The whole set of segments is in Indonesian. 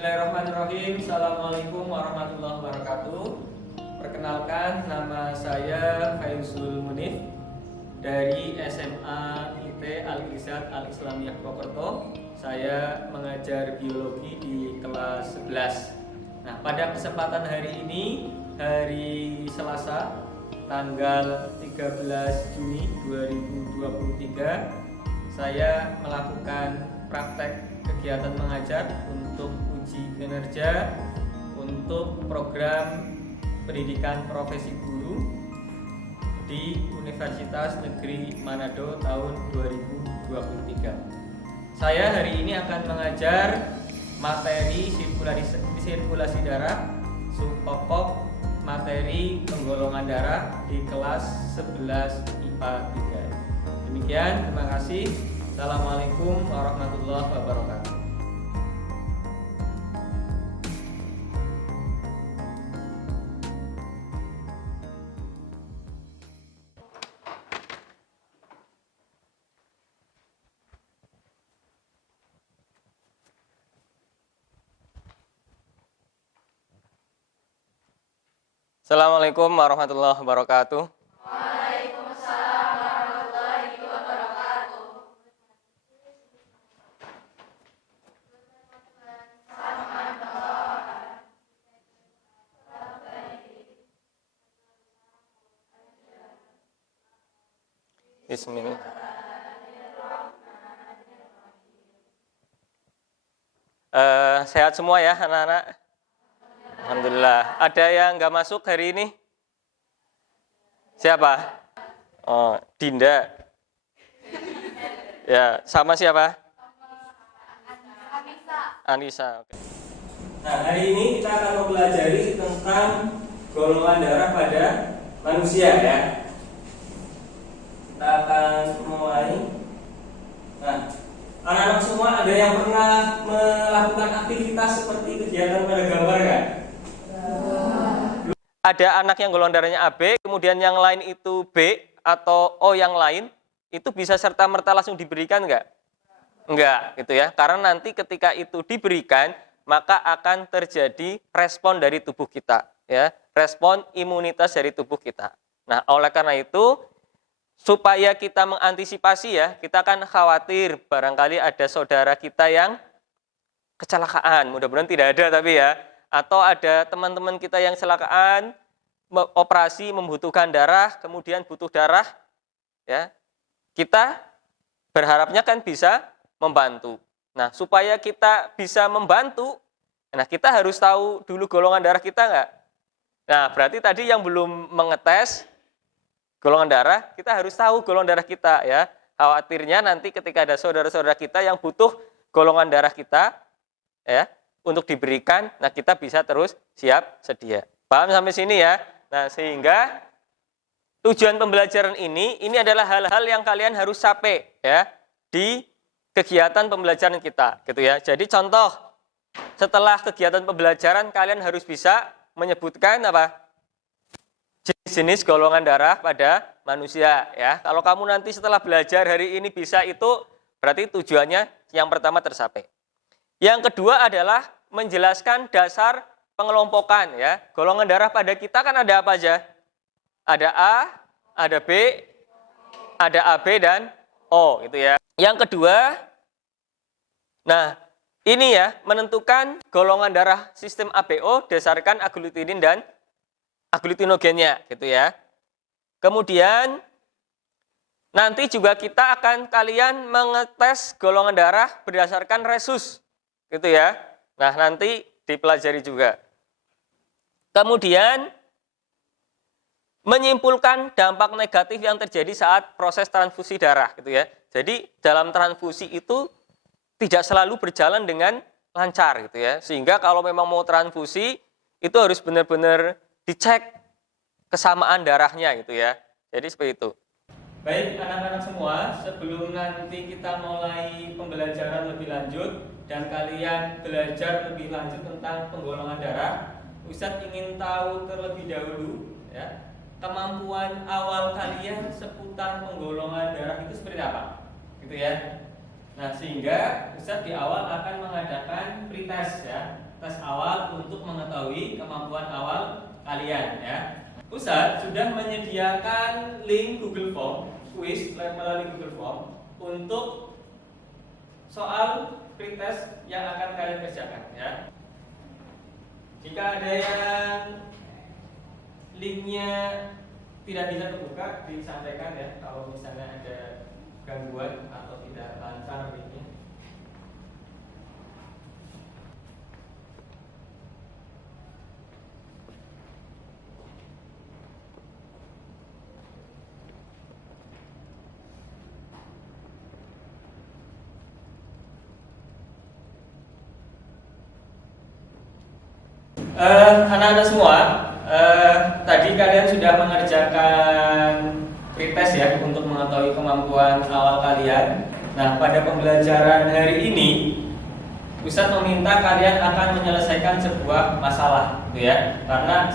Bismillahirrahmanirrahim. Assalamualaikum warahmatullahi wabarakatuh. Perkenalkan, nama saya Faisul Munif dari SMA IT Al-Irsad Al-Islamiyah Purwokerto. Saya mengajar biologi di kelas 11. Nah, pada kesempatan hari ini, hari Selasa, tanggal 13 Juni 2023, saya melakukan praktek kegiatan mengajar untuk uji kinerja untuk program pendidikan profesi guru di Universitas Negeri Manado tahun 2023. Saya hari ini akan mengajar materi sirkulasi darah, subpokok materi penggolongan darah di kelas 11 IPA 3. Demikian, terima kasih. Assalamualaikum warahmatullahi wabarakatuh. Assalamualaikum warahmatullahi wabarakatuh. Waalaikumsalam warahmatullahi wabarakatuh. Bismillah. Sehat semua ya anak-anak? Alhamdulillah. Ada yang nggak masuk hari ini? Siapa? Oh, Dinda. Ya, sama siapa? Anissa. Oke. Nah, hari ini kita akan mempelajari tentang golongan darah pada manusia ya. Kita akan mulai. Nah, anak-anak semua ada yang pernah melakukan aktivitas seperti kegiatan pada gambar kan? Ada anak yang golongan darahnya AB, kemudian yang lain itu B atau O yang lain, itu bisa serta-merta langsung diberikan enggak? Enggak, gitu ya. Karena nanti ketika itu diberikan, maka akan terjadi respon dari tubuh kita, ya. Respon imunitas dari tubuh kita. Nah, oleh karena itu, supaya kita mengantisipasi ya, kita kan khawatir barangkali ada saudara kita yang kecelakaan. Mudah-mudahan tidak ada tapi ya. Atau ada teman-teman kita yang kecelakaan, operasi membutuhkan darah, kemudian butuh darah, ya. Kita berharapnya kan bisa membantu. Nah, supaya kita bisa membantu, nah kita harus tahu dulu golongan darah kita enggak? Nah, berarti tadi yang belum mengetes golongan darah, kita harus tahu golongan darah kita ya. Khawatirnya nanti ketika ada saudara-saudara kita yang butuh golongan darah kita, ya, untuk diberikan, nah kita bisa terus siap sedia. Paham sampai sini ya? Nah, sehingga tujuan pembelajaran ini adalah hal-hal yang kalian harus capai ya di kegiatan pembelajaran kita, gitu ya. Jadi contoh, setelah kegiatan pembelajaran kalian harus bisa menyebutkan apa? Jenis-jenis golongan darah pada manusia ya. Kalau kamu nanti setelah belajar hari ini bisa itu, berarti tujuannya yang pertama tercapai. Yang kedua adalah menjelaskan dasar pengelompokan ya. Golongan darah pada kita kan ada apa aja? Ada A, ada B, ada AB dan O gitu ya. Yang kedua, nah ini ya menentukan golongan darah sistem ABO berdasarkan agglutinin dan agglutinogennya gitu ya. Kemudian nanti juga kita akan kalian mengetes golongan darah berdasarkan resus gitu ya. Nah, nanti dipelajari juga. Kemudian menyimpulkan dampak negatif yang terjadi saat proses transfusi darah gitu ya. Jadi dalam transfusi itu tidak selalu berjalan dengan lancar gitu ya. Sehingga kalau memang mau transfusi itu harus benar-benar dicek kesamaan darahnya gitu ya. Jadi seperti itu. Baik anak-anak semua, sebelum nanti kita mulai pembelajaran lebih lanjut dan kalian belajar lebih lanjut tentang penggolongan darah, Ustadz ingin tahu terlebih dahulu ya, kemampuan awal kalian seputar penggolongan darah itu seperti apa, gitu ya. Nah, sehingga Ustadz di awal akan mengadakan pretest ya. tes awal untuk mengetahui kemampuan awal kalian ya. Ustadz sudah menyediakan link Google Form, quiz melalui Google Form untuk soal pretest yang akan kalian kerjakan ya. Jika ada yang linknya tidak bisa terbuka, disampaikan ya kalau misalnya ada gangguan atau tidak lancar linknya. Anak-anak semua, tadi kalian sudah mengerjakan pretest ya untuk mengetahui kemampuan awal kalian. Nah, pada pembelajaran hari ini, Ustadz meminta kalian akan menyelesaikan sebuah masalah, gitu ya. Karena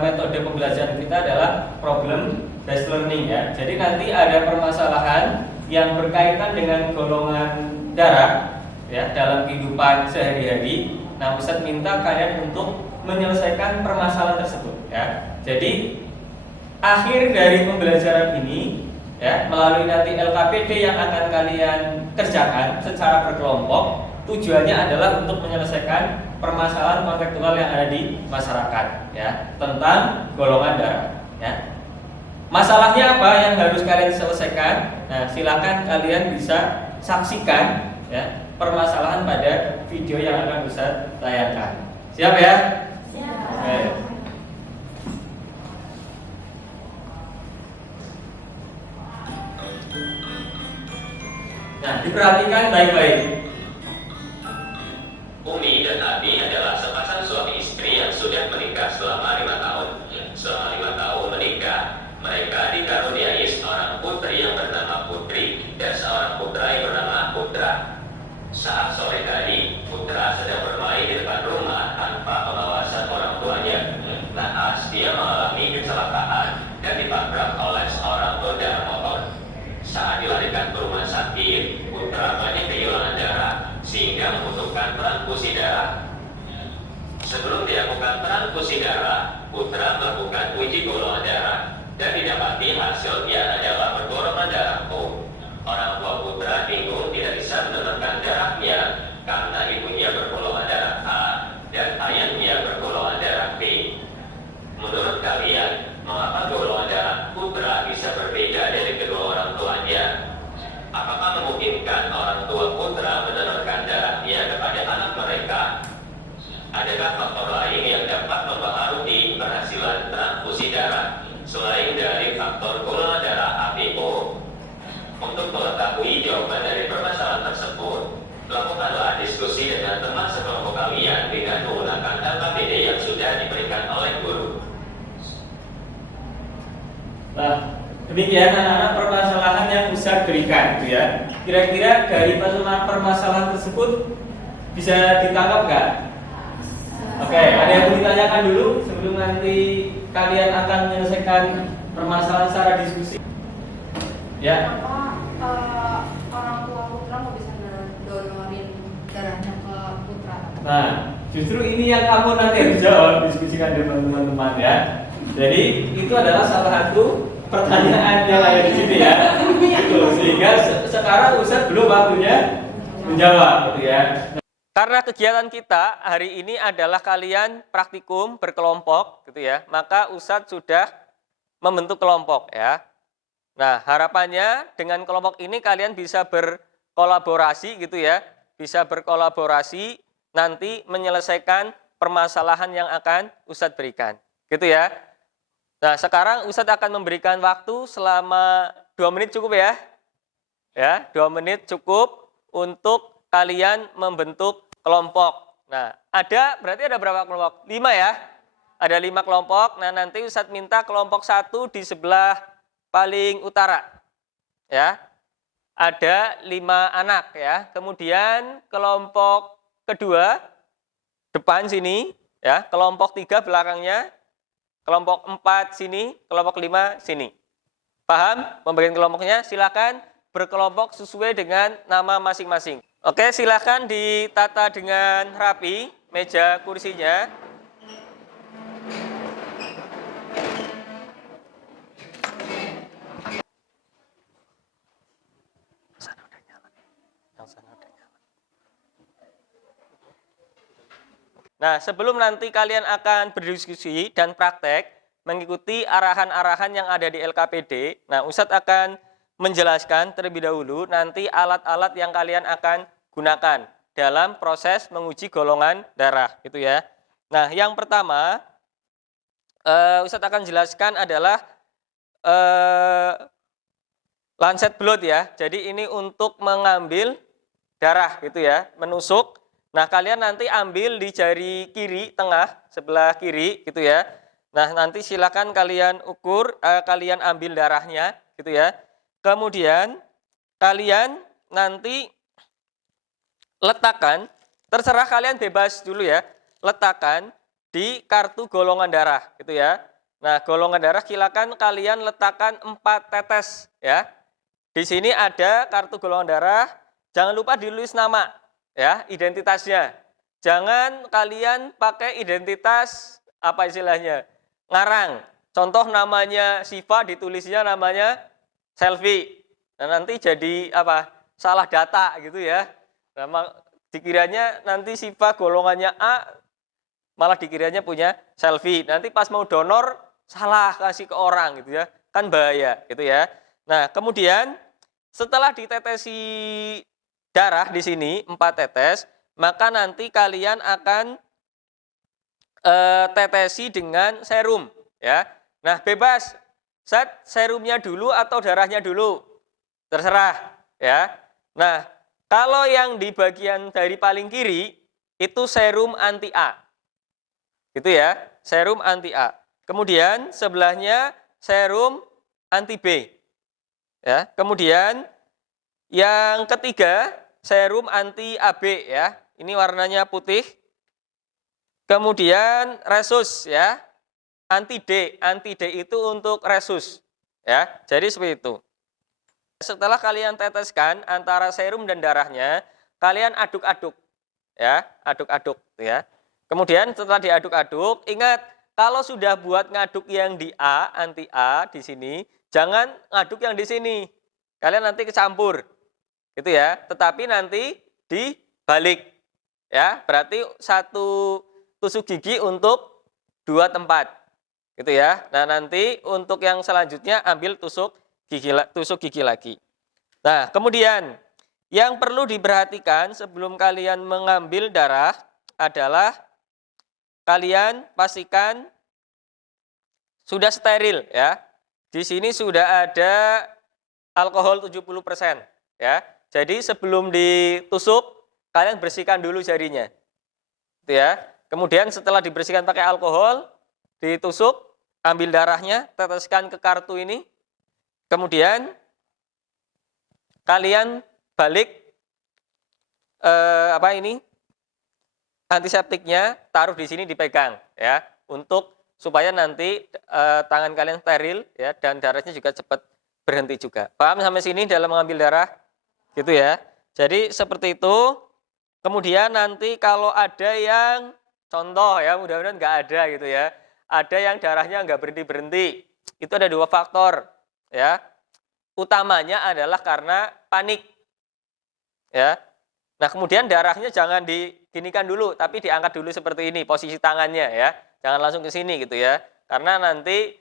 metode pembelajaran kita adalah problem based learning ya. Jadi nanti ada permasalahan yang berkaitan dengan golongan darah ya dalam kehidupan sehari-hari. Nah, Ustadz minta kalian untuk menyelesaikan permasalahan tersebut ya. Jadi akhir dari pembelajaran ini ya, melalui nanti LKPD yang akan kalian kerjakan secara berkelompok, tujuannya adalah untuk menyelesaikan permasalahan kontekstual yang ada di masyarakat ya tentang golongan darah ya. Masalahnya apa yang harus kalian selesaikan? Nah, silakan kalian bisa saksikan ya permasalahan pada video yang akan bisa tayangkan. Siap ya? Siap. Oke. Nah, diperhatikan baik-baik. Umi dan Abi adalah sepasang suami istri yang sudah menikah selama 5 tahun. Selama 5 tahun menikah, mereka dikaruniai seorang putri yang bernama Putri dan seorang putra yang bernama Putra. Saat sore hari, Putra sedang bermain di depan rumah tanpa pengawasan orang tuanya. Naas dia mengalami kecelakaan dan ditabrak oleh seorang pengendara motor. Saat dilarikan ke rumah sakit, Putra banyak kehilangan darah sehingga membutuhkan transfusi darah. Sebelum dilakukan transfusi darah, Putra melakukan uji golongan darah dan didapati hasilnya adalah bergolongan darah O. Orang tua Putra bingung tidak bisa menentukan darahnya karena ibunya bergolongan darah A dan ayahnya bergolongan darah B. Menurut kalian, mengapa golongan darah Putra bisa berbeda dari kedua orang tuanya? Apakah memungkinkan orang tua Putra mendonorkan darahnya kepada anak mereka? Adakah faktor lain yang dapat mempengaruhi berhasilan transfusi darah selain dari faktor golongan darah ABO? Untuk mengetahui jawaban dari permasalahan tersebut, lakukanlah diskusi dengan teman sekelompok kalian dengan menggunakan LKPD yang sudah diberikan oleh guru. Nah, demikian anak-anak permasalahan yang Ustadz berikan, gitu ya. Kira-kira dari permasalahan tersebut bisa ditangkap nggak? Oke, ada yang mau ditanyakan dulu sebelum nanti kalian akan menyelesaikan permasalahan secara diskusi. Ya. Kenapa orang tua Putra nggak bisa donorin darahnya ke Putra? Nah, justru ini yang kamu nanti harus jawab, diskusikan dengan teman-teman ya. Jadi itu adalah salah satu pertanyaan yang ada di sini ya. Itu sehingga sekarang Ustadz belum waktunya menjawab, gitu ya. Karena kegiatan kita hari ini adalah kalian praktikum berkelompok, gitu ya. Maka Ustadz sudah membentuk kelompok ya. Nah, harapannya dengan kelompok ini kalian bisa berkolaborasi gitu ya. Bisa berkolaborasi nanti menyelesaikan permasalahan yang akan Ustadz berikan. Gitu ya. Nah, sekarang Ustadz akan memberikan waktu selama 2 menit cukup ya. Ya, 2 menit cukup untuk kalian membentuk kelompok. Nah, berarti ada berapa kelompok? 5 ya. Ada 5 kelompok. Nah, nanti Ustadz minta kelompok 1 di sebelah paling utara, ya, ada 5 anak, ya. Kemudian kelompok kedua depan sini, ya. Kelompok 3 belakangnya, kelompok 4 sini, kelompok 5 sini. Paham? Pembagian kelompoknya? Silakan berkelompok sesuai dengan nama masing-masing. Oke, silakan ditata dengan rapi, meja kursinya. Nah, sebelum nanti kalian akan berdiskusi dan praktek mengikuti arahan-arahan yang ada di LKPD, nah Ustadz akan menjelaskan terlebih dahulu nanti alat-alat yang kalian akan gunakan dalam proses menguji golongan darah, gitu ya. Nah, yang pertama Ustadz akan jelaskan adalah lancet blood ya. Jadi ini untuk mengambil darah, gitu ya, menusuk. Nah, kalian nanti ambil di jari kiri tengah, sebelah kiri, gitu ya. Nah, nanti silakan kalian ukur, kalian ambil darahnya, gitu ya. Kemudian, kalian nanti letakkan, terserah kalian bebas dulu ya, letakkan di kartu golongan darah, gitu ya. Nah, golongan darah silakan kalian letakkan 4 tetes, ya. Di sini ada kartu golongan darah, jangan lupa ditulis nama. Ya, identitasnya. Jangan kalian pakai identitas apa istilahnya? Ngarang. Contoh namanya Siva ditulisnya namanya Selfie. Nah, nanti jadi apa? Salah data gitu ya. Nah, dikiranya nanti Siva golongannya A malah dikiranya punya Selfie. Nanti pas mau donor salah kasih ke orang gitu ya. Kan bahaya gitu ya. Nah, kemudian setelah ditetesi darah di sini 4 tetes, maka nanti kalian akan tetesi dengan serum ya. Nah, bebas serumnya dulu atau darahnya dulu. Terserah ya. Nah, kalau yang di bagian dari paling kiri itu serum anti A. Gitu ya, serum anti A. Kemudian sebelahnya serum anti B. Ya, kemudian yang ketiga, serum anti AB ya. Ini warnanya putih. Kemudian resus ya. Anti D. Anti D itu untuk resus ya. Jadi seperti itu. Setelah kalian teteskan antara serum dan darahnya, kalian aduk-aduk ya, aduk-aduk ya. Kemudian setelah diaduk-aduk, ingat kalau sudah buat ngaduk yang di A, anti A di sini, jangan ngaduk yang di sini. Kalian nanti kecampur. Gitu ya, tetapi nanti dibalik ya, berarti 1 tusuk gigi untuk 2 tempat gitu ya. Nah, nanti untuk yang selanjutnya ambil tusuk gigi lagi. Nah, kemudian yang perlu diperhatikan sebelum kalian mengambil darah adalah kalian pastikan sudah steril ya. Di sini sudah ada alkohol 70% ya. Jadi sebelum ditusuk, kalian bersihkan dulu jarinya. Gitu ya. Kemudian setelah dibersihkan pakai alkohol, ditusuk, ambil darahnya, teteskan ke kartu ini. Kemudian kalian balik antiseptiknya, taruh di sini dipegang ya, untuk supaya nanti tangan kalian steril ya, dan darahnya juga cepat berhenti juga. Paham sampai sini dalam mengambil darah? Gitu ya. Jadi seperti itu. Kemudian nanti kalau ada yang contoh ya, mudah-mudahan nggak ada gitu ya. Ada yang darahnya nggak berhenti-berhenti. Itu ada 2 faktor ya. Utamanya adalah karena panik. Ya. Nah, kemudian darahnya jangan diginikan dulu, tapi diangkat dulu seperti ini posisi tangannya ya. Jangan langsung ke sini gitu ya. Karena nanti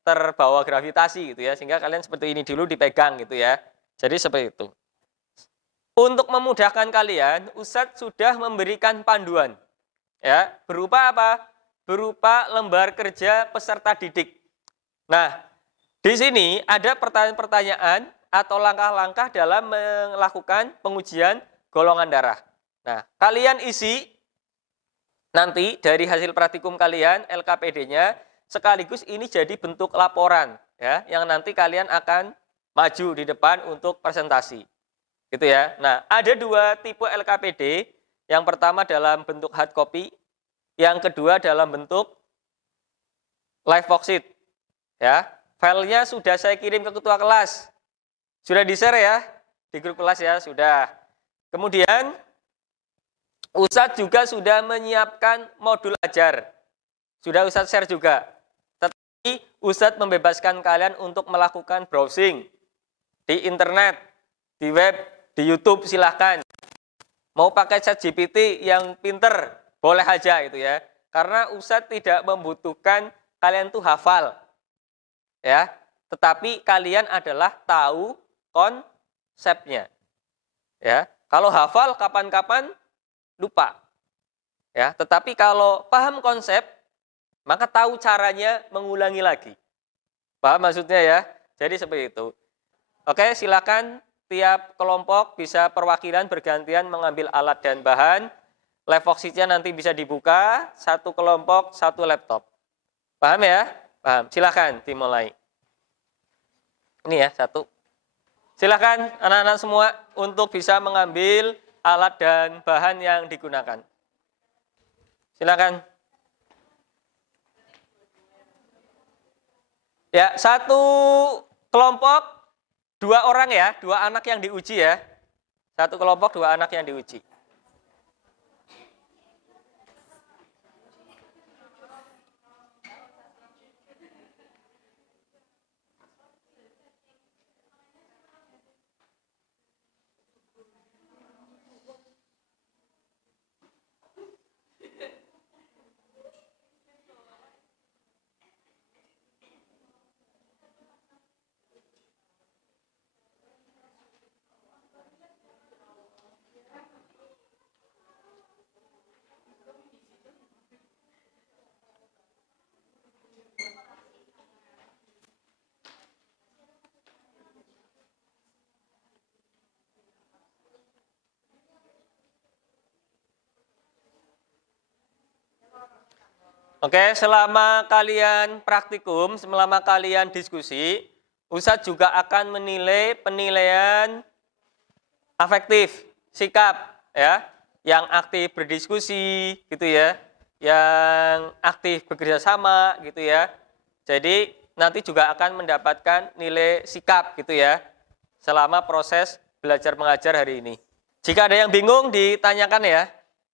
terbawa gravitasi gitu ya, sehingga kalian seperti ini dulu dipegang gitu ya. Jadi seperti itu. Untuk memudahkan kalian, Ustadz sudah memberikan panduan. Ya, berupa apa? Berupa lembar kerja peserta didik. Nah, di sini ada pertanyaan-pertanyaan atau langkah-langkah dalam melakukan pengujian golongan darah. Nah, kalian isi nanti dari hasil praktikum kalian, LKPD-nya, sekaligus ini jadi bentuk laporan ya, yang nanti kalian akan maju di depan untuk presentasi. Gitu ya. Nah, ada 2 tipe LKPD. Yang pertama dalam bentuk hard copy, yang kedua dalam bentuk live worksheet. Ya. Filenya sudah saya kirim ke ketua kelas. Sudah di-share ya di grup kelas ya, sudah. Kemudian Ustadz juga sudah menyiapkan modul ajar. Sudah Ustadz share juga. Tetapi Ustadz membebaskan kalian untuk melakukan browsing di internet, di web, di YouTube, silahkan. Mau pakai ChatGPT yang pinter, boleh aja itu ya. Karena Ustadz tidak membutuhkan kalian tuh hafal. Ya, tetapi kalian adalah tahu konsepnya. Ya, kalau hafal kapan-kapan lupa. Ya, tetapi kalau paham konsep, maka tahu caranya mengulangi lagi. Paham maksudnya ya? Jadi seperti itu. Oke, silakan tiap kelompok bisa perwakilan bergantian mengambil alat dan bahan. Levoxitnya nanti bisa dibuka, satu kelompok, satu laptop. Paham ya? Paham. Silakan dimulai. Ini ya, satu. Silakan anak-anak semua untuk bisa mengambil alat dan bahan yang digunakan. Silakan. Ya, satu kelompok, 2 orang ya, 2 anak yang diuji ya. Satu kelompok, 2 anak yang diuji. Oke, selama kalian praktikum, selama kalian diskusi, Ustadz juga akan menilai penilaian afektif, sikap, ya, yang aktif berdiskusi, gitu ya, yang aktif bekerja sama, gitu ya. Jadi nanti juga akan mendapatkan nilai sikap, gitu ya, selama proses belajar mengajar hari ini. Jika ada yang bingung, ditanyakan ya.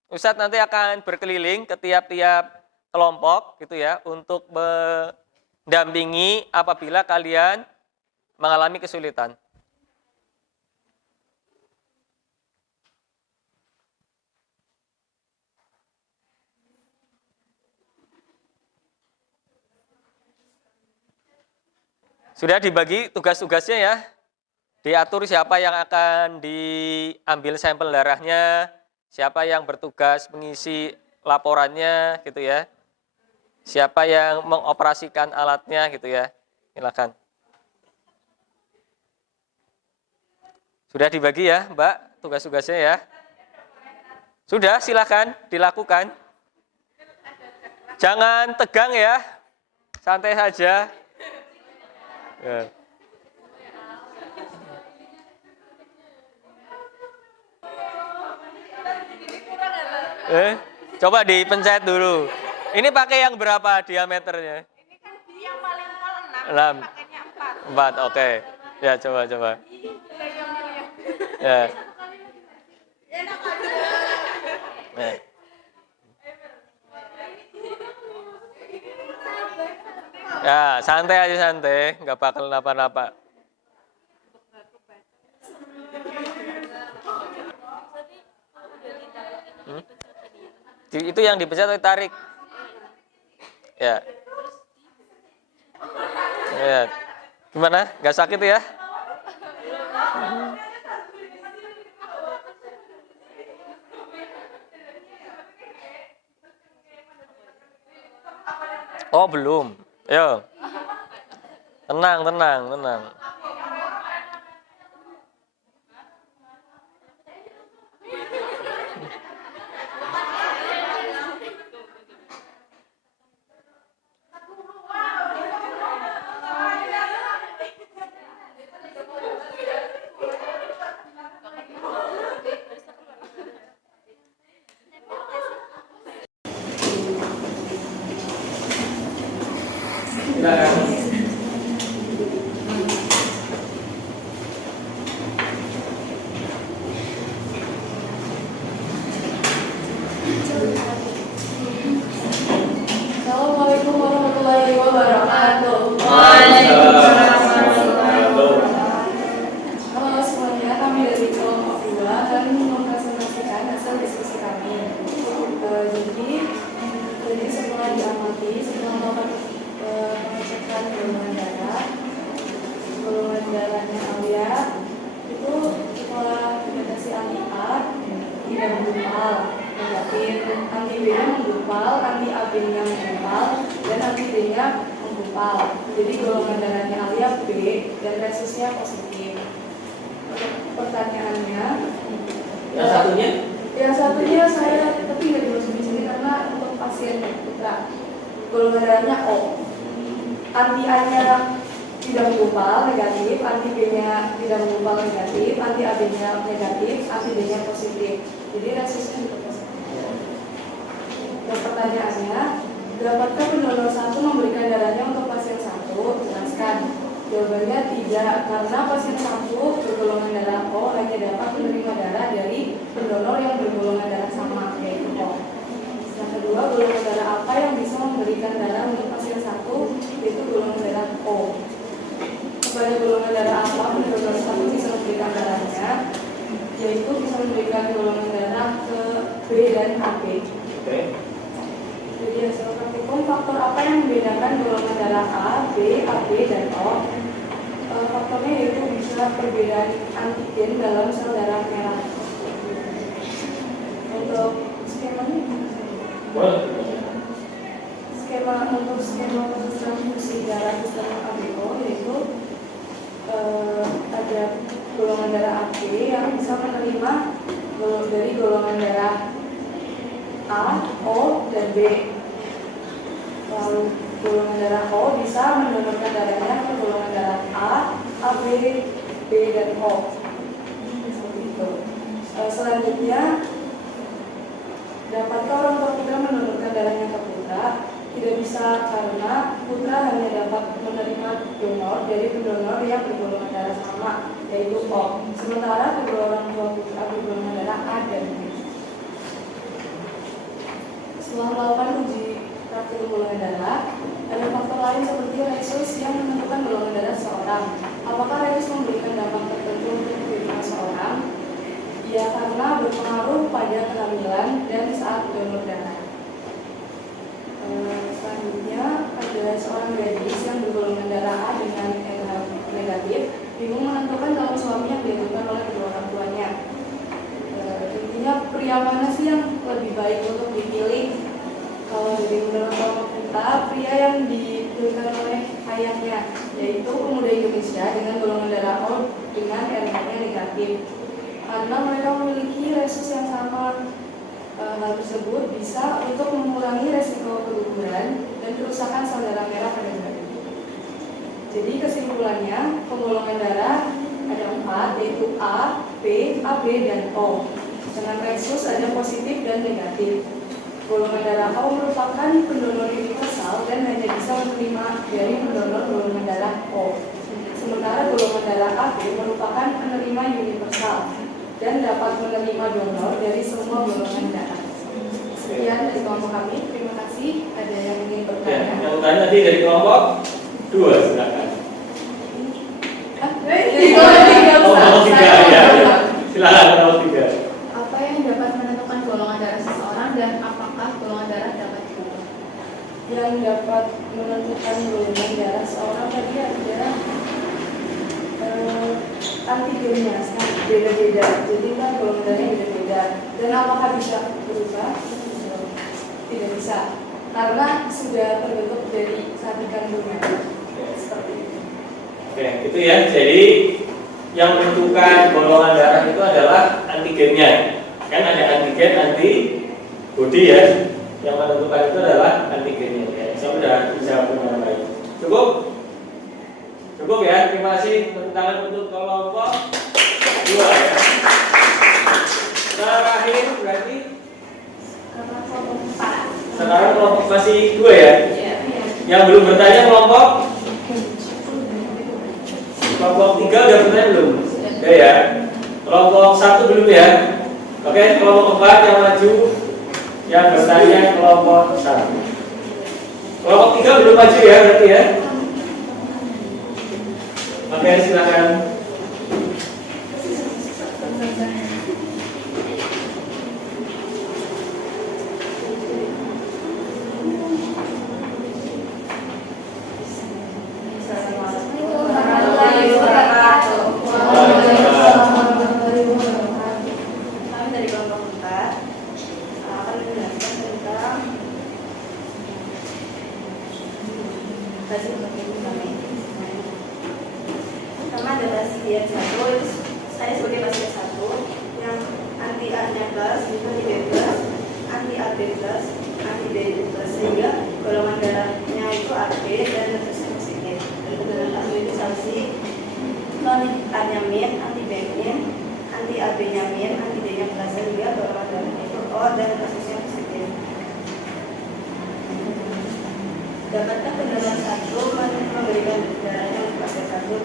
Ustadz nanti akan berkeliling ke tiap-tiap kelompok gitu ya untuk mendampingi apabila kalian mengalami kesulitan. Sudah dibagi tugas-tugasnya ya. Diatur siapa yang akan diambil sampel darahnya, siapa yang bertugas mengisi laporannya gitu ya. Siapa yang mengoperasikan alatnya gitu ya. Silakan. Sudah dibagi ya, Mbak, tugas-tugasnya ya. Sudah, silakan dilakukan. Jangan tegang ya. Santai saja. Ya. Coba dipencet dulu. Ini pakai yang berapa diameternya? Ini kan yang paling pol 6. 6, pakainya 4, 4. oke. Ya, coba. Ya. Ya. Ya, santai aja santai, nggak bakal napa-napa. Itu yang dipencet atau ditarik? Ya. Ya. Gimana? Nggak sakit ya? Oh, belum. Yo. Tenang. wabarakatuh. Halo semuanya, kami dari kelompok 2 akan mempresentasikan hasil diskusi kami. Jadi setelah diamati, setelah melakukan pengecekan golongan darahnya Alia, itu setelah deteksi anti A tidak menggumpal, negatif, anti B-nya menggumpal, anti AB-nya menggumpal, dan anti D-nya menggumpal. Jadi golongan darahnya Alia B dan resusnya positif. Pertanyaannya, yang satunya saya tapi nggak dimasukin di sini karena untuk pasien putra golongan darahnya O, anti A-nya tidak menggumpal negatif, anti B-nya tidak menggumpal negatif, anti AB-nya negatif, anti D-nya positif. Jadi resusnya juga positif. Dan pertanyaannya, dapatkah pendonor 1 memberikan darahnya untuk pasien 1? Jelaskan. Jawabannya tidak, karena pasien 1 bergolongan darah O hanya dapat menerima darah dari pendonor yang bergolongan darah sama, yaitu O. Yang kedua, golongan darah apa yang bisa memberikan darah untuk pasien 1? Yaitu golongan darah O. Kepada golongan darah apa pendonor 1 bisa memberikan darahnya? Yaitu bisa memberikan golongan darah ke B dan AB. Jadi hasil praktikum, faktor apa yang membedakan golongan darah A, B, AB, dan O? Faktornya yaitu bisa perbedaan antigen dalam sel darah merah. Untuk skemanya, skema khusus transfusi darah sistem ABO yaitu ada golongan darah AB yang bisa menerima dari golongan darah A, O, dan B. Lalu golongan darah O bisa mendonorkan darahnya ke golongan darah A, AB, B, dan O. Seperti itu. Selanjutnya, dapatkah orang tua putra mendonorkan darahnya ke putra? Tidak bisa, karena putra hanya dapat menerima donor dari pendonor yang bergolongan darah sama, yaitu O. Sementara kedua orang tua putra bergolongan darah A dan B. Setelah melakukan uji praktik golongan darah, ada faktor lain seperti resus yang menentukan golongan darah seseorang. Apakah resus memberikan dampak tertentu untuk kehidupan seseorang? Ya, karena berpengaruh pada kehamilan dan saat donor darah. Selanjutnya, ada seorang gadis yang bergolongan darah A dengan RH negatif, bingung menentukan calon suami yang diajukan oleh kedua orang tuanya. Intinya, pria mana sih yang lebih baik untuk dipilih? Kalau dari menurut kelompok kita, pria yang dipilihkan oleh ayahnya, yaitu pemuda Indonesia dengan golongan darah O dengan RH-nya negatif. Karena mereka memiliki resus yang sama. Hal tersebut bisa untuk mengurangi resiko keguguran dan kerusakan sel darah merah pada janin. Jadi kesimpulannya, penggolongan darah ada 4, yaitu A, B, AB, dan O. Dengan resus ada positif dan negatif. Golongan darah O merupakan pendonor universal dan hanya bisa menerima dari pendonor golongan darah O. Sementara golongan darah AB merupakan penerima universal dan dapat menerima donor dari semua golongan darah. Sekian dari kelompok kami. Terima kasih. Ada yang ingin bertanya? Yang bertanya nanti dari kelompok 2, silakan. Dari kelompok 3. Ya. Silakan kelompok 3. Apa yang dapat menentukan golongan darah seseorang dan apakah golongan darah dapat diubah? Yang dapat menentukan golongan darah seseorang tadi adalah antigennya beda-beda. Jadi kan golongan darahnya beda-beda. Dan apakah bisa berubah? Tidak bisa, karena sudah terbentuk dari saat dikandungan. Seperti itu. Oke, itu ya. Jadi yang menentukan golongan darah itu adalah antigennya. Kan ada antigen, antibody ya. Yang menentukan itu adalah antigennya. Ya. Saya sudah bisa dengan baik. Cukup? Cukup ya. Terima kasih tepuk tangan untuk kelompok 2 ya. Terakhir berarti Karena kelompok 4. sekarang kelompok masih 2 ya. Iya. Yang belum bertanya kelompok 3 udah bertanya belum? Udah ya. Kelompok 1 belum ya. Oke, kelompok 4 yang maju. Yang bertanya kelompok 1. Kelompok 3 belum maju ya berarti ya. Oke, silakan. Kami dari kelompok 4 akan menjelaskan tentang pasien kami. Pertama ada pasien 1, saya sebagai pasien 1 yang anti A-nya plus, anti B plus, anti AB plus, anti B plus, sehingga golongan darahnya itu AB dan terusnya positif. Dan dengan administrasi anti A-nya min, anti B-nya, anti AB-nya min, anti D-nya plus, sehingga golongan darahnya itu O dan kasusnya positif. Dapatkah pendengar 1 memberikan darahnya untuk pasien 1?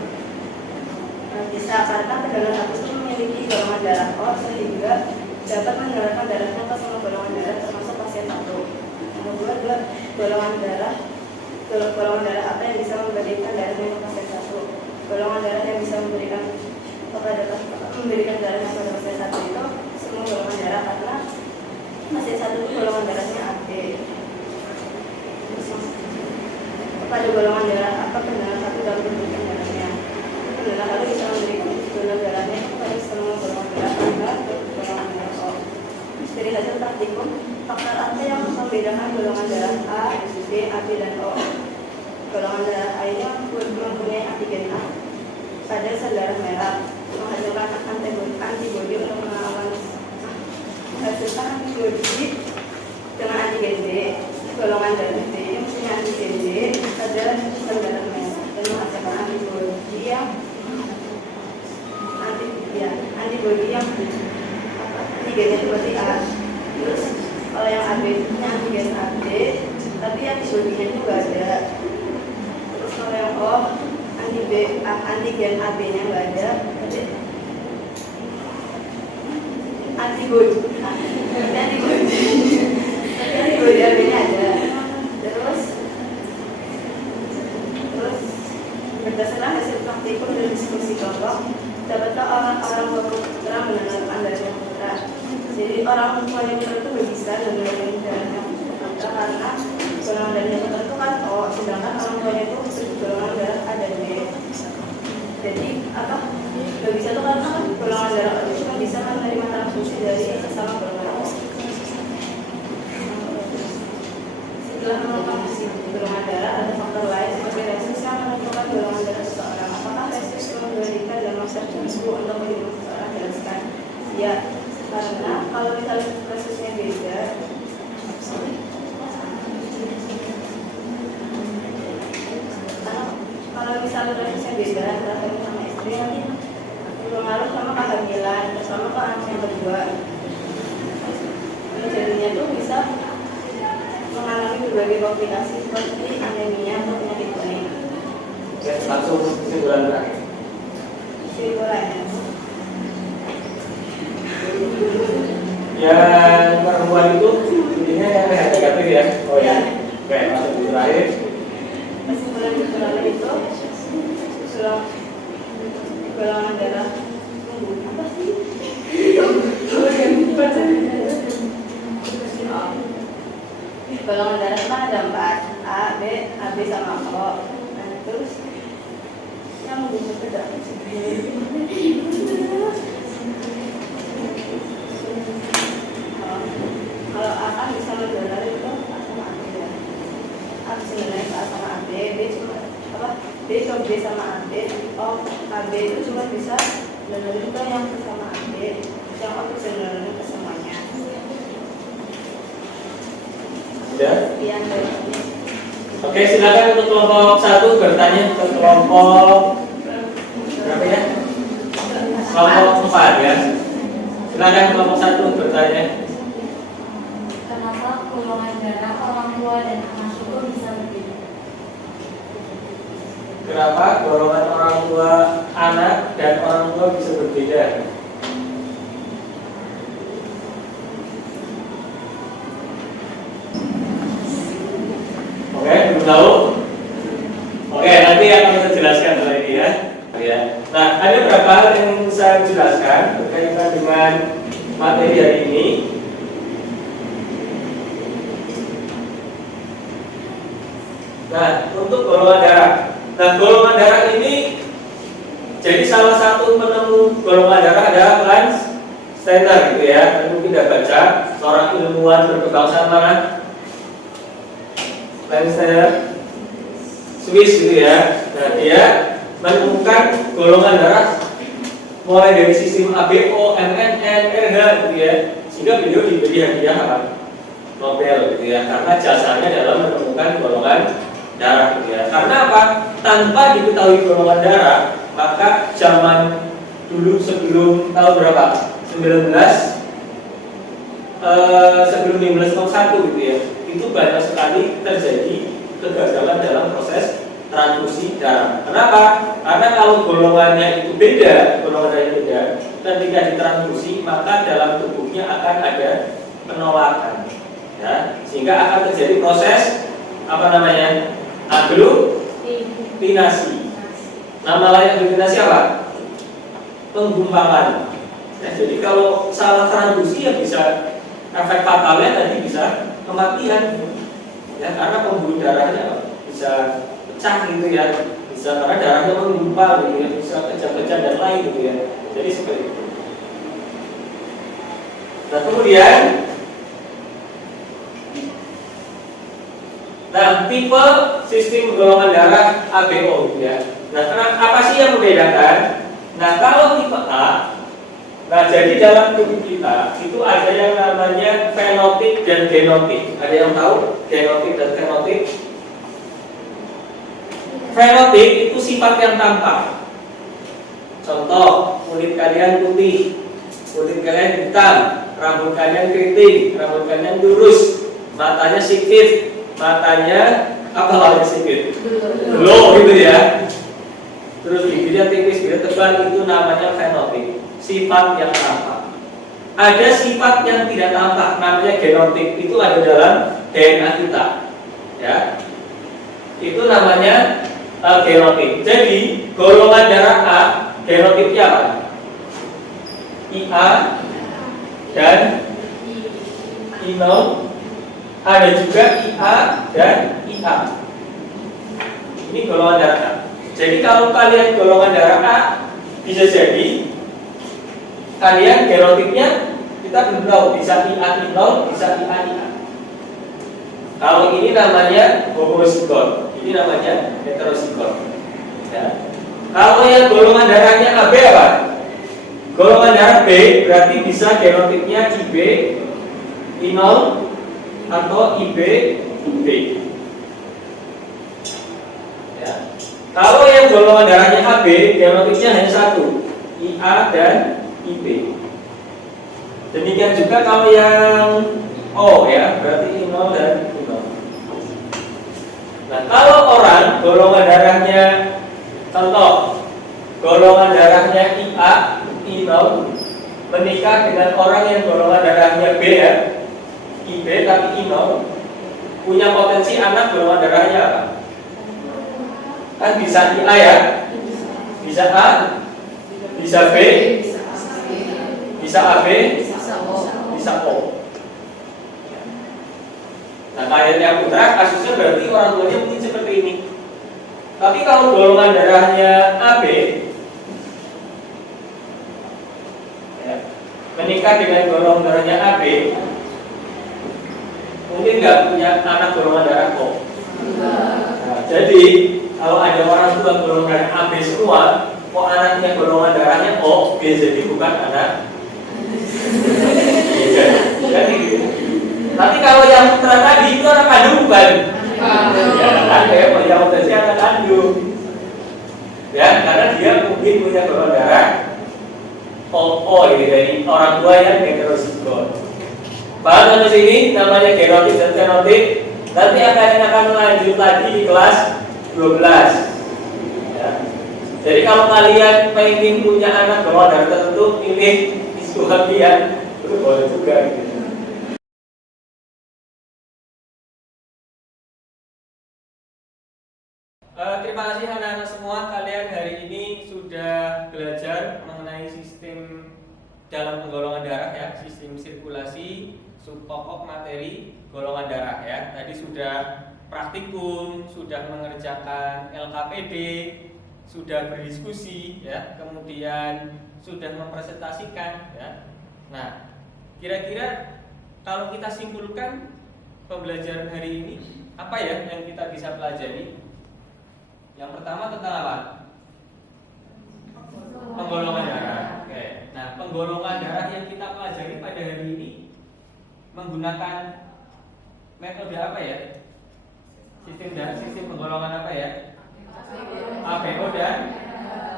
Bisa, karena pendengar 1 itu memiliki golongan darah O sehingga dapat menyerahkan darahnya ke semua golongan darah termasuk pasien 1. Yang kedua adalah golongan darah apa yang bisa memberikan darahnya ke pasien 1. Golongan darah yang bisa memberikan darahnya kepada pasien 1 itu semua golongan darah, karena pasien 1 itu golongan darahnya AB. Kepada golongan darah apa pendengar 1 dapat memberikan darahnya? Pendengar 1 bisa memberikan donor darahnya kepada semua golongan darah karena golongan darah O. Dari hasil praktikum, faktor apa yang membedakan golongan darah A, B, AB, dan O? Golongan darah A ini mempunyai antigen A pada sel darah merah, menghasilkan antibodi untuk melawan menghasilkan antibodi dengan antigen B. Golongan darah B ini mempunyai antigen D pada sel darah merah dan menghasilkan antibodi yang antigennya itu berarti A. Terus kalau yang AB nya antigen AB, tapi antibodinya itu nggak ada. Terus kalau yang O antigen AB nya nggak ada, berarti antibodi AB nya ada. Terus berdasarkan hasil praktikum dan diskusi kelompok, dapatkah orang tua putra mendonorkan darahnya putra? Jadi orang tuanya putra itu bisa mendonorkan darahnya putra karena golongan darahnya putra itu kan O, sedangkan orang tuanya itu golongan darah A dan B. Jadi apa? Gak bisa tuh karena kan golongan darah O itu cuma bisa menerima transfusi dari sesama golongan O. Setelah menentukan golongan darah, ada faktor lain seperti resus yang menentukan golongan darah seseorang. Apakah resus memberikan dampak tertentu untuk kehidupan seseorang? Jelaskan. Ya, karena kalau misalnya resusnya beda, kalau misalnya resusnya beda antara suami sama istri, nanti berpengaruh sama kehamilan, sama ke anak yang kedua. Jadinya tuh bisa mengalami berbagai komplikasi seperti anemia atau penyakit kuning. Ya, langsung kesimpulan terakhir. Kesimpulannya, yang perempuan itu intinya yang negatif ya. Oh ya. Oke, langsung terakhir. kesimpulan itu golongan darah apa sih? Golongan darah kan ada 4, A, B, AB sama O. Nah, terus yang membutuhkan berapa sih? Kalau A kan bisa mendonor itu A sama AB ya. A bisa mendonor A sama AB, B cuma apa? B ke B sama AB, O AB itu cuma bisa mendonor itu yang sama AB, yang O bisa mendonor ke semuanya. Sudah? Sekian dari ini. Oke, silakan untuk kelompok 1 bertanya ke kelompok berapa ya? Kelompok 4 ya. Silakan kelompok 1 bertanya. Kenapa golongan darah orang tua dan anak itu bisa berbeda? Kenapa golongan orang tua anak dan orang tua bisa berbeda? Oke, Belum tahu? Oke, nanti akan saya jelaskan soal ini ya. Ya. Nah, ada beberapa hal yang saya jelaskan berkaitan dengan materi hari ini. Nah, untuk golongan darah. Nah, golongan darah ini jadi salah satu penemu golongan darah adalah Franz Steiner gitu ya. Dan mungkin sudah baca seorang ilmuwan berkebangsaan mana? Franz Steiner, Swiss gitu ya. Nah, dia menemukan golongan darah mulai dari sistem ABO, MNN, RH gitu ya. Sehingga beliau diberi hadiah apa? Nobel gitu ya. Karena jasanya dalam menemukan golongan darah gitu ya. Karena apa? Tanpa diketahui golongan darah, maka zaman dulu sebelum tahun berapa? sebelum 1901 gitu ya. Itu banyak sekali terjadi kegagalan dalam proses transfusi darah. Kenapa? Karena kalau golongannya itu beda, golongan darahnya beda, ketika ditransfusi maka dalam tubuhnya akan ada penolakan, ya, sehingga akan terjadi proses apa namanya? Aglutinasi. Nama lain aglutinasi apa? Penggumpangan. Nah, jadi kalau salah transfusi ya bisa efek fatalnya tadi bisa kematian, ya, karena pembuluh darahnya bisa pecah gitu ya, bisa karena darahnya menggumpal gitu ya, bisa pecah-pecah dan lain gitu ya. Jadi seperti itu. Nah, kemudian tipe sistem golongan darah ABO gitu ya. Nah, apa sih yang membedakan? Nah, kalau tipe A, nah jadi dalam tubuh kita itu ada yang namanya fenotip dan genotip. Ada yang tahu genotip dan fenotip? Fenotip itu sifat yang tampak. Contoh, kulit kalian putih, kulit kalian hitam, rambut kalian keriting, rambut kalian lurus, matanya sipit, matanya apa lagi sipit? Glow gitu ya. Terus bibirnya tipis, bibir tebal, itu namanya fenotip, sifat yang tampak. Ada sifat yang tidak tampak, namanya genotip, itu ada dalam DNA kita, ya. Itu namanya genotip. Jadi golongan darah A, genotipnya apa? IA dan I0. Ada juga IA dan IA. Ini golongan darah A. Jadi kalau kalian golongan darah A, bisa jadi kalian genotipnya kita belum tahu, bisa IA0, bisa IA. Kalau ini namanya homozigot, ini namanya heterozigot. Ya. Kalau yang golongan darahnya AB apa? Golongan darah B berarti bisa genotipnya IB, I0 atau IB, IB. Ya. Kalau yang golongan darahnya AB, genotipnya hanya satu, IA dan IB. Demikian juga kalau yang O ya, berarti I0 dan I0. Nah, kalau orang golongan darahnya, contoh, golongan darahnya IA, I0, menikah dengan orang yang golongan darahnya B ya, IB tapi I0, punya potensi anak golongan darahnya apa? Kan bisa IA ya, bisa A, bisa B, bisa AB, bisa O. Nah, kayaknya putra kasusnya berarti orang tuanya mungkin seperti ini. Tapi kalau golongan darahnya AB, ya, menikah dengan golongan darahnya AB, mungkin nggak punya anak golongan darah O. Nah, jadi kalau ada orang tua golongan darah AB semua, kok anaknya golongan darahnya O, jadi bukan anak. Jadi gitu. Tapi kalau yang putra tadi itu anak kandung bukan? Ya, anak kandung, yang potensi anak kandung. Ya, karena dia mungkin punya golongan darah O ini dari orang tua yang heterozigot. Paham sampai sini? Namanya genotip dan fenotip. Nanti akan lanjut lagi di kelas 12. Ya. Jadi kalau kalian pengen punya anak golongan darah tertentu, pilih isu kalian, itu boleh juga. Gitu. Terima kasih anak-anak semua, kalian hari ini sudah belajar mengenai sistem dalam penggolongan darah ya, sistem sirkulasi, subpokok materi golongan darah ya. Tadi sudah praktikum, sudah mengerjakan LKPD, sudah berdiskusi ya, kemudian sudah mempresentasikan ya. Nah, kira-kira kalau kita simpulkan pembelajaran hari ini, apa ya yang kita bisa pelajari? Yang pertama tentang apa? Penggolongan darah. Oke. Nah, penggolongan darah yang kita pelajari pada hari ini menggunakan metode apa ya? Sistem penggolongan apa ya? ABO dan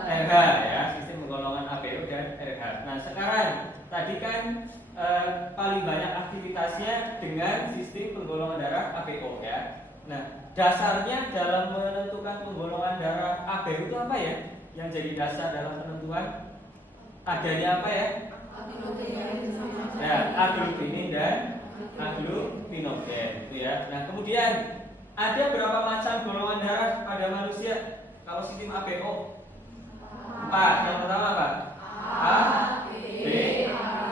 RH ya, sistem penggolongan ABO dan RH. Nah, sekarang tadi kan paling banyak aktivitasnya dengan sistem penggolongan darah ABO ya. Nah, dasarnya dalam menentukan penggolongan darah ABO itu apa ya? Yang jadi dasar dalam penentuan adanya apa ya? Ya, aglutinin dan agglutinogen itu ya. Nah, kemudian ada berapa macam golongan darah pada manusia kalau sistem ABO? 4. Yang pertama apa? A, B,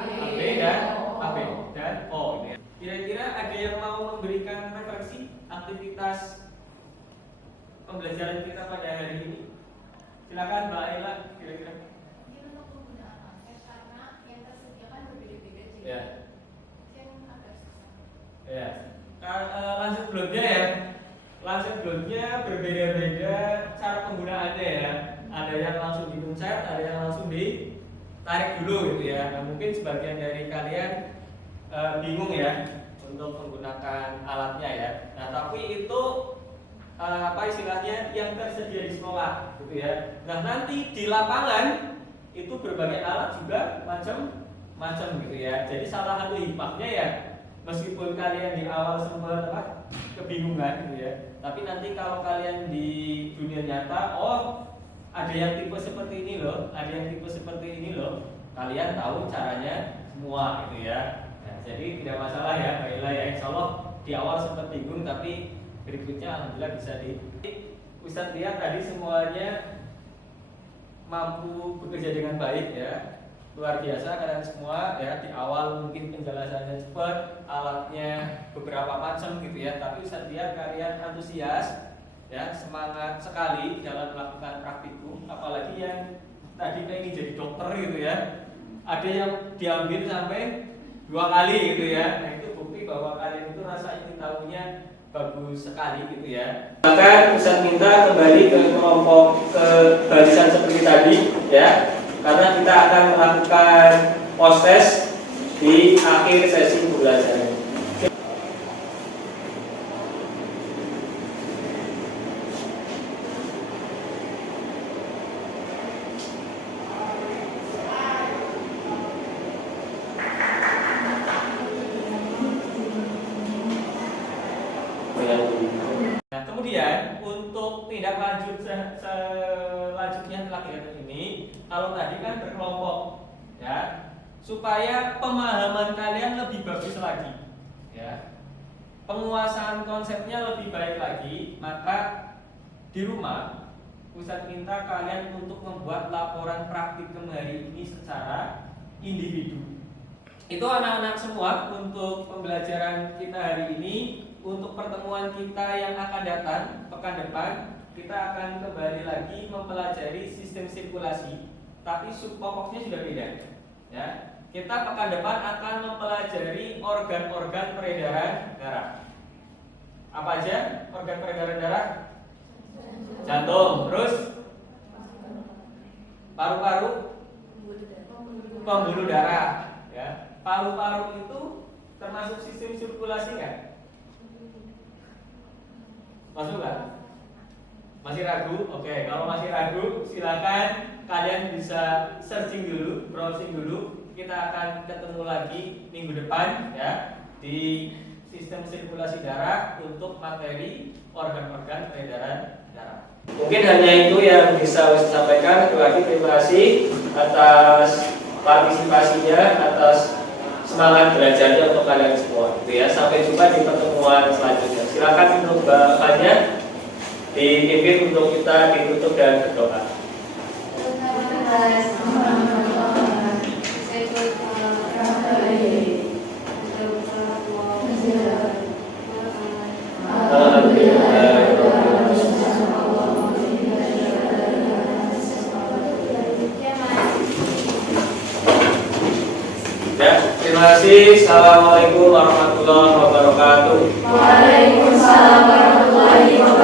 AB dan ABO dan O. Kira-kira ada yang mau memberikan referensi aktivitas pembelajaran kita pada hari ini? Silakan Mbak Ella, kira-kira. Ini untuk penggunaan akses karena yang tersedia kan berbeda-beda jadi Ya. yang agak susah. Ya. Lanjut blognya ya. Lanjut blognya berbeda-beda cara penggunaannya ya. Ada yang langsung dipencet, ada yang langsung ditarik dulu gitu ya. Nah, mungkin sebagian dari kalian bingung ya untuk menggunakan alatnya ya. Nah, tapi itu apa istilahnya yang tersedia di sekolah gitu ya. Nah, nanti di lapangan itu berbagai alat juga macam-macam gitu ya. Jadi salah satu hikmahnya ya, meskipun kalian di awal sempat kebingungan gitu ya, tapi nanti kalau kalian di dunia nyata, oh ada yang tipe seperti ini loh, ada yang tipe seperti ini loh, kalian tahu caranya semua gitu ya. Nah, jadi tidak masalah ya Mbak Ila ya, insya Allah di awal sempat bingung tapi berikutnya alhamdulillah bisa Ustadz lihat tadi semuanya mampu bekerja dengan baik ya, luar biasa kalian semua ya. Di awal mungkin penjelasannya cepat, alatnya beberapa macam gitu ya, tapi Ustadz lihat kalian antusias ya, semangat sekali dalam melakukan praktikum, apalagi yang tadi pengen jadi dokter gitu ya, ada yang diambil sampai 2 kali gitu ya. Nah, itu bukti bahwa kalian itu rasa ingin tahunya bagus sekali gitu ya. Maka Ustaz minta kembali ke kelompok ke barisan seperti tadi ya, karena kita akan melakukan post test di akhir sesi pembelajaran. Nah, kemudian untuk tindak lanjut selanjutnya setelah kegiatan ini, kalau tadi kan berkelompok ya, supaya pemahaman kalian lebih bagus lagi ya, penguasaan konsepnya lebih baik lagi, maka di rumah Ustadz minta kalian untuk membuat laporan praktikum hari ini secara individu. Itu anak-anak semua untuk pembelajaran kita hari ini. Untuk pertemuan kita yang akan datang pekan depan, kita akan kembali lagi mempelajari sistem sirkulasi, tapi subpokoknya sudah beda ya. Kita pekan depan akan mempelajari organ-organ peredaran darah. Apa aja organ peredaran darah? Jantung, terus paru-paru, pembuluh darah ya. Paru-paru itu termasuk sistem sirkulasi nggak? Masuk nggak? Masih ragu? Oke, kalau masih ragu silakan kalian bisa searching dulu, browsing dulu. Kita akan ketemu lagi minggu depan ya di sistem sirkulasi darah untuk materi organ-organ peredaran darah. Mungkin hanya itu yang bisa saya sampaikan. Terima kasih atas partisipasinya, atas semangat belajarnya untuk kalian semua. Gitu ya. Sampai jumpa di pertemuan selanjutnya. Silakan untuk bahannya. Dipimpin untuk kita ditutup dan berdoa. Ya, terima kasih. Assalamualaikum warahmatullahi wabarakatuh. Waalaikumsalam warahmatullahi wabarakatuh.